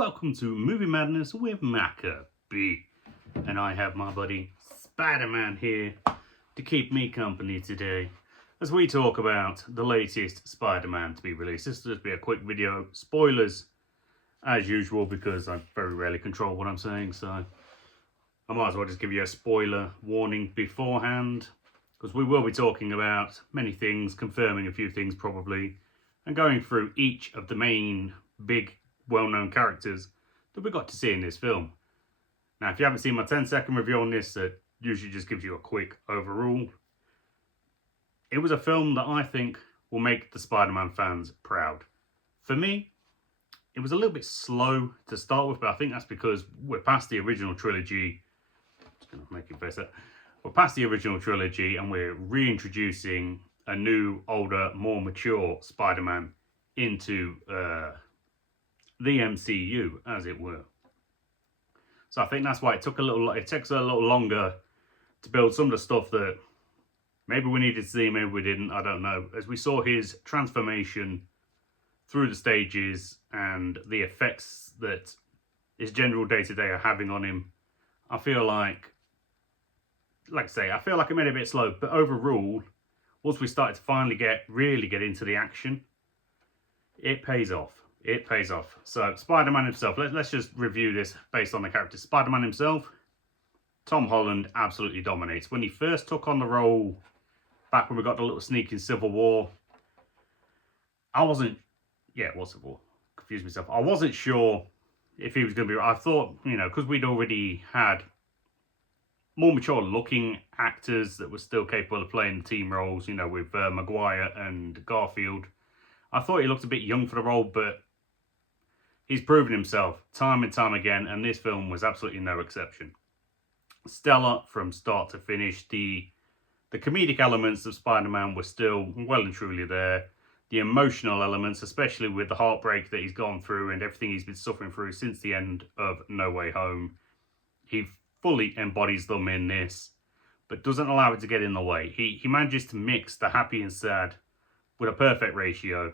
welcome to Movie Madness with Maccabee. And I have my buddy Spider-Man here to keep me company today as we talk about the latest Spider-Man to be released. This will just be a quick video. Spoilers as usual because I very rarely control what I'm saying, so I might as well just give you a spoiler warning beforehand, because we will be talking about many things, confirming a few things probably, and going through each of the main big well-known characters that we got to see in this film. Now, if you haven't seen my 10-second review on this, that usually just gives you a quick overall. It was a film that I think will make the Spider-Man fans proud. For me, it was a little bit slow to start with, but I think that's because we're past the original trilogy. Just gonna make it better. We're past the original trilogy and we're reintroducing a new, older, more mature Spider-Man into the MCU, as it were. So I think that's why it takes a little longer to build some of the stuff that maybe we needed to see, maybe we didn't, I don't know. As we saw his transformation through the stages and the effects that his general day-to-day are having on him, I feel like I say, I feel like it made it a bit slow, but overall, once we started to really get into the action, it pays off. It pays off. So, Spider-Man himself, let's just review this based on the character. Spider-Man himself, Tom Holland absolutely dominates. When he first took on the role, back when we got the little sneak in Civil War, I wasn't sure if he was going to be, I thought, because we'd already had more mature looking actors that were still capable of playing the team roles, with Maguire and Garfield. I thought he looked a bit young for the role, but he's proven himself time and time again, and this film was absolutely no exception. Stellar from start to finish. The comedic elements of Spider-Man were still well and truly there. The emotional elements, especially with the heartbreak that he's gone through and everything he's been suffering through since the end of No Way Home, he fully embodies them in this, but doesn't allow it to get in the way. He manages to mix the happy and sad with a perfect ratio,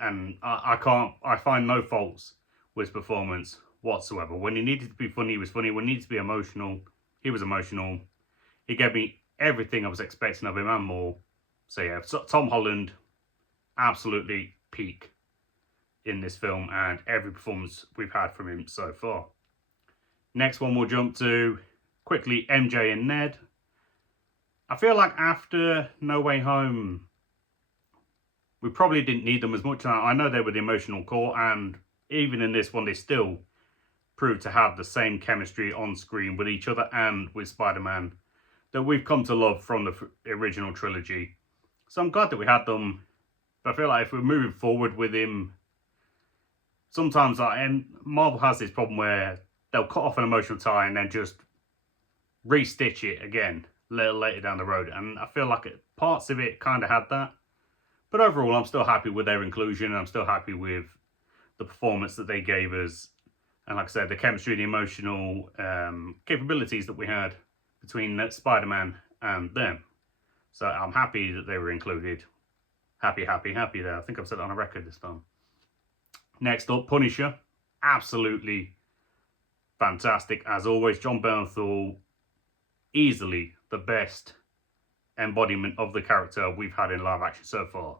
and I find no faults with his performance whatsoever. When he needed to be funny, he was funny. When he needed to be emotional, he was emotional. He gave me everything I was expecting of him and more. So yeah, Tom Holland, absolutely peak in this film and every performance we've had from him so far. Next one we'll jump to, quickly, MJ and Ned. I feel like after No Way Home, we probably didn't need them as much. I know they were the emotional core, and even in this one, they still proved to have the same chemistry on screen with each other and with Spider-Man that we've come to love from the original trilogy. So I'm glad that we had them, but I feel like if we're moving forward with him, sometimes Marvel has this problem where they'll cut off an emotional tie and then just re-stitch it again a little later down the road, and I feel like parts of it kind of had that. But overall, I'm still happy with their inclusion, and I'm still happy with the performance that they gave us. And like I said, the chemistry and the emotional capabilities that we had between Spider-Man and them. So I'm happy that they were included. Happy there. I think I've said it on a record this time. Next up, Punisher. Absolutely fantastic. As always, Jon Bernthal, easily the best embodiment of the character we've had in live action so far.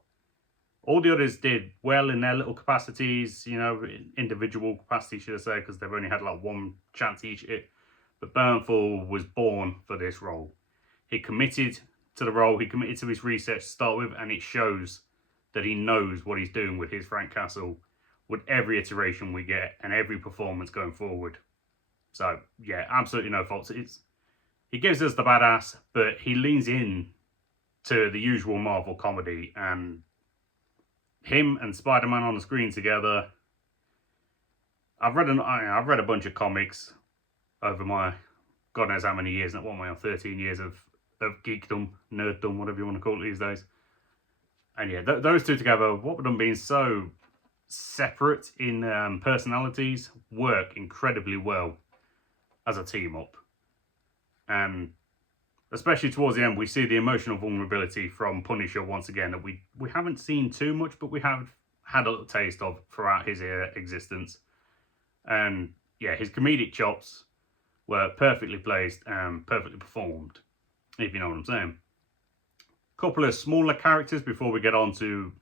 All the others did well in their little capacities, individual capacities, should I say, because they've only had like one chance each. But Bernthal was born for this role. He committed to the role, he committed to his research to start with, and it shows that he knows what he's doing with his Frank Castle, with every iteration we get and every performance going forward. So, yeah, absolutely no faults. He gives us the badass, but he leans in to the usual Marvel comedy, and him and Spider-Man on the screen together. I've read a bunch of comics over my God knows how many years, not one way, 13 years of geekdom, nerddom, whatever you want to call it these days. And yeah, those two together, what with them being so separate in personalities, work incredibly well as a team up. And especially towards the end, we see the emotional vulnerability from Punisher once again that we haven't seen too much, but we have had a little taste of throughout his existence. And yeah, his comedic chops were perfectly placed and perfectly performed, if you know what I'm saying. Couple of smaller characters before we get on to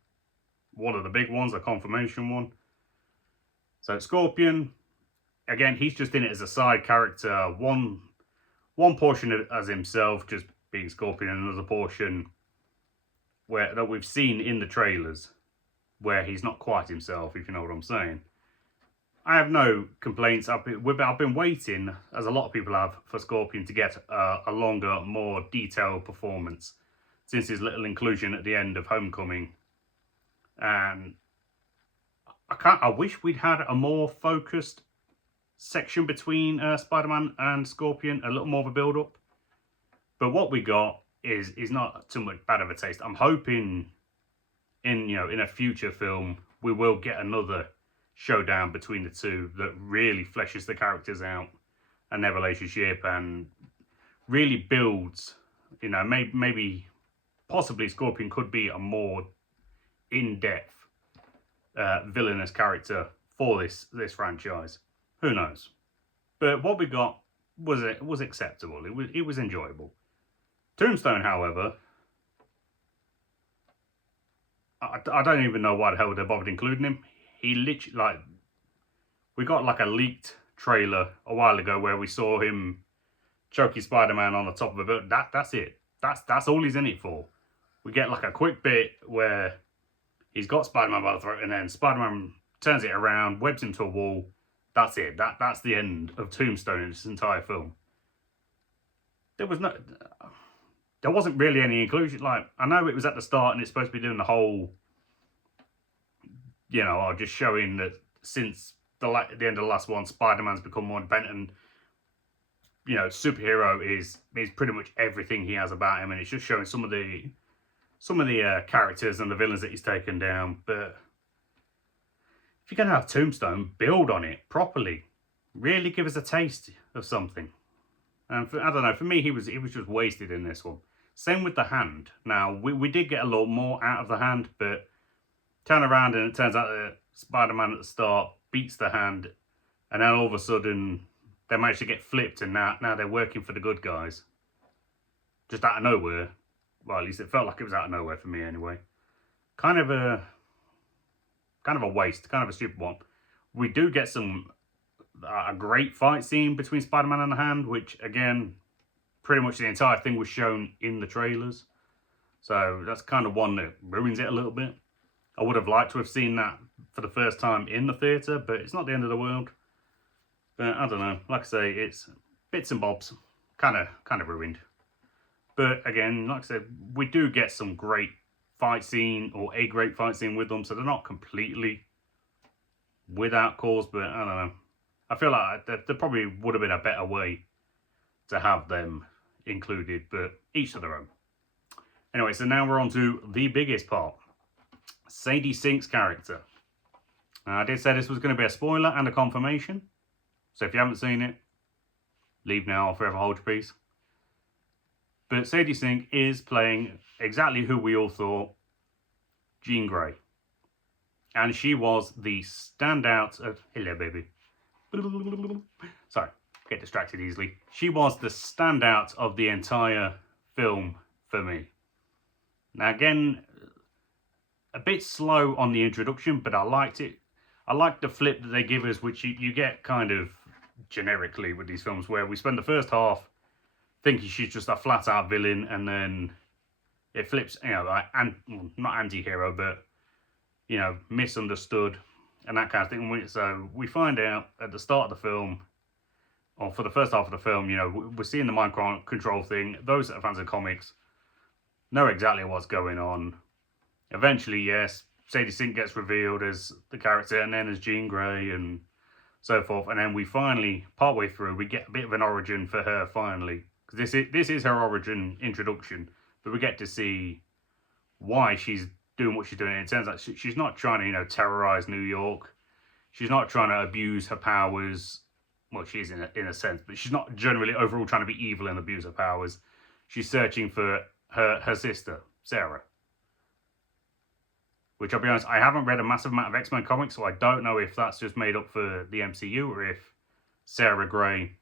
one of the big ones, the confirmation one. So Scorpion, again, he's just in it as a side character. One portion as himself, just being Scorpion, and another portion that we've seen in the trailers, where he's not quite himself, if you know what I'm saying. I have no complaints. I've been waiting, as a lot of people have, for Scorpion to get a longer, more detailed performance since his little inclusion at the end of Homecoming. And I wish we'd had a more focused section between Spider-Man and Scorpion, a little more of a build-up. But what we got is not too much bad of a taste. I'm hoping in a future film we will get another showdown between the two that really fleshes the characters out and their relationship and really builds, maybe possibly Scorpion could be a more in-depth villainous character for this franchise. Who knows? But what we got was acceptable. It was enjoyable. Tombstone, however, I don't even know why the hell they bothered including him. He literally, we got a leaked trailer a while ago where we saw him choking Spider-Man on the top of a building. That's it. That's all he's in it for. We get a quick bit where he's got Spider-Man by the throat, and then Spider-Man turns it around, webs him to a wall. That's it. That's the end of Tombstone in this entire film. There wasn't really any inclusion. I know it was at the start and it's supposed to be doing the whole, just showing that since the end of the last one, Spider-Man's become more independent. And, superhero is pretty much everything he has about him, and it's just showing some of the characters and the villains that he's taken down. But if you're going to have Tombstone, build on it properly. Really give us a taste of something. And I don't know, for me, he was just wasted in this one. Same with the hand. Now, we did get a lot more out of the hand, but turn around and it turns out that Spider-Man at the start beats the hand, and then all of a sudden they managed to get flipped, and now they're working for the good guys. Just out of nowhere. Well, at least it felt like it was out of nowhere for me anyway. Kind of a waste, kind of a stupid one. We do get a great fight scene between Spider-Man and the Hand, which again, pretty much the entire thing was shown in the trailers. So that's kind of one that ruins it a little bit. I would have liked to have seen that for the first time in the theatre, but it's not the end of the world. But I don't know, like I say, it's bits and bobs, kind of ruined. But again, like I said, we do get some great fight scene, or a great fight scene with them, so they're not completely without cause, but I don't know. I feel like there probably would have been a better way to have them included, but each to their own. Anyway, so now we're on to the biggest part. Sadie Sink's character. Now, I did say this was going to be a spoiler and a confirmation, so if you haven't seen it, leave now or forever hold your peace. But Sadie Sink is playing exactly who we all thought, Jean Grey. And she was the standout of... Hello, baby. Sorry, get distracted easily. She was the standout of the entire film for me. Now, again, a bit slow on the introduction, but I liked it. I liked the flip that they give us, which you get kind of generically with these films, where we spend the first half thinking she's just a flat-out villain, and then it flips, not anti-hero, but, misunderstood, and that kind of thing. So we find out at the start of the film, or for the first half of the film, we're seeing the mind control thing. Those that are fans of comics know exactly what's going on. Eventually, yes, Sadie Sink gets revealed as the character, and then as Jean Grey, and so forth. And then we finally, partway through, we get a bit of an origin for her finally. Because this is her origin introduction, but we get to see why she's doing what she's doing. It turns out she's not trying to, terrorize New York. She's not trying to abuse her powers. Well, she is in a sense, but she's not generally overall trying to be evil and abuse her powers. She's searching for her sister, Sarah. which I'll be honest, I haven't read a massive amount of X-Men comics, so I don't know if that's just made up for the MCU or if Sarah Gray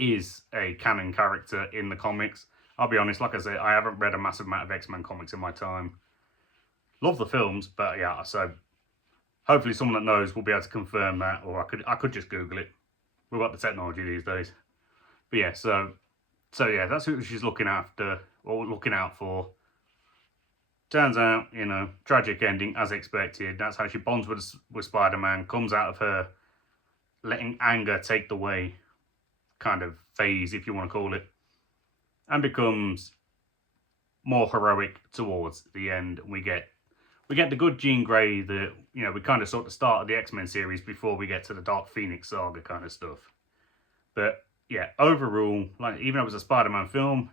is a canon character in the comics. I'll be honest, like I said, I haven't read a massive amount of X-Men comics in my time. Love the films, but yeah, so hopefully someone that knows will be able to confirm that, or I could just Google it. We've got the technology these days. But yeah, so yeah, that's who she's looking after, or looking out for. Turns out, you know, tragic ending as expected. That's how she bonds with Spider-Man, comes out of her letting anger take the way kind of phase, if you want to call it, and becomes more heroic towards the end. We get the good Jean Grey that, you know, we kind of saw at the start of the X-Men series before we get to the Dark Phoenix saga kind of stuff. But yeah, overall, like, even though it was a Spider-Man film,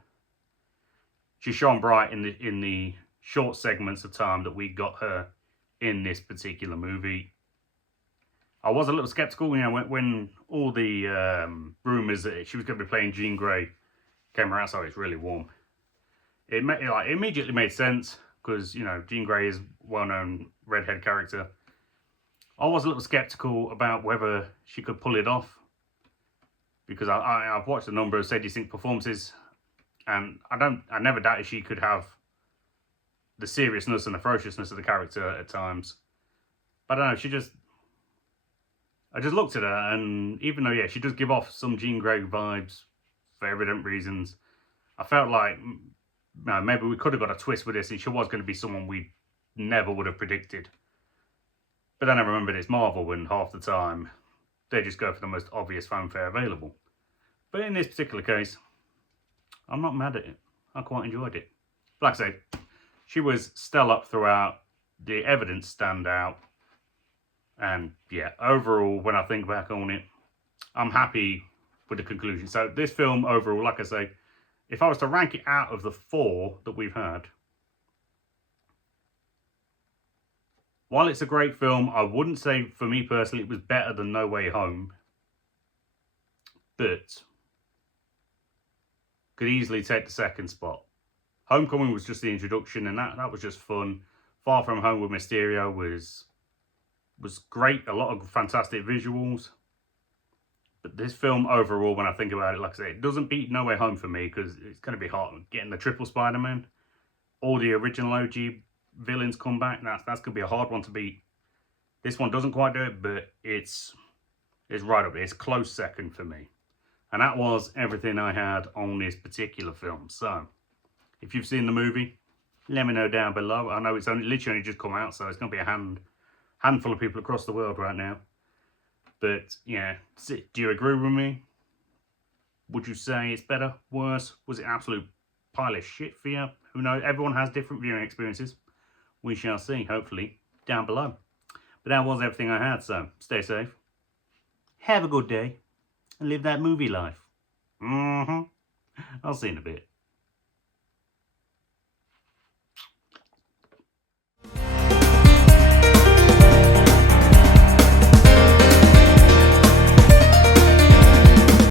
she shone bright in the short segments of time that we got her in this particular movie. I was a little skeptical, you know, when all the rumors that she was going to be playing Jean Grey came around. So it's really warm. It immediately made sense because, you know, Jean Grey is a well-known redhead character. I was a little skeptical about whether she could pull it off because I've watched a number of Sadie Sink performances, and I never doubted she could have the seriousness and the ferociousness of the character at times. But I don't know, I just looked at her, and even though, yeah, she does give off some Jean Grey vibes for evident reasons, I felt like maybe we could have got a twist with this, and she was going to be someone we never would have predicted. But then I remembered it's Marvel, and half the time they just go for the most obvious fanfare available. But in this particular case, I'm not mad at it. I quite enjoyed it. Like I say, she was stellar throughout. The evidence stand out. And yeah, overall, when I think back on it, I'm happy with the conclusion. So this film overall, like I say, if I was to rank it out of the 4 that we've had, while it's a great film, I wouldn't say, for me personally, it was better than No Way Home. But could easily take the second spot. Homecoming was just the introduction, and that was just fun. Far From Home with Mysterio was great. A lot of fantastic visuals. But this film overall, when I think about it, like I say, it doesn't beat No Way Home for me because it's going to be hard getting the triple Spider-Man. All the original OG villains come back. That's going to be a hard one to beat. This one doesn't quite do it, but it's right up there. It's close second for me. And that was everything I had on this particular film. So, if you've seen the movie, let me know down below. I know it's literally only just come out, so it's going to be a handful of people across the world right now. But, yeah, do you agree with me? Would you say it's better, worse? Was it absolute pile of shit for you? Who knows? Everyone has different viewing experiences. We shall see, hopefully, down below. But that was everything I had, so stay safe. Have a good day. And live that movie life. I'll see you in a bit.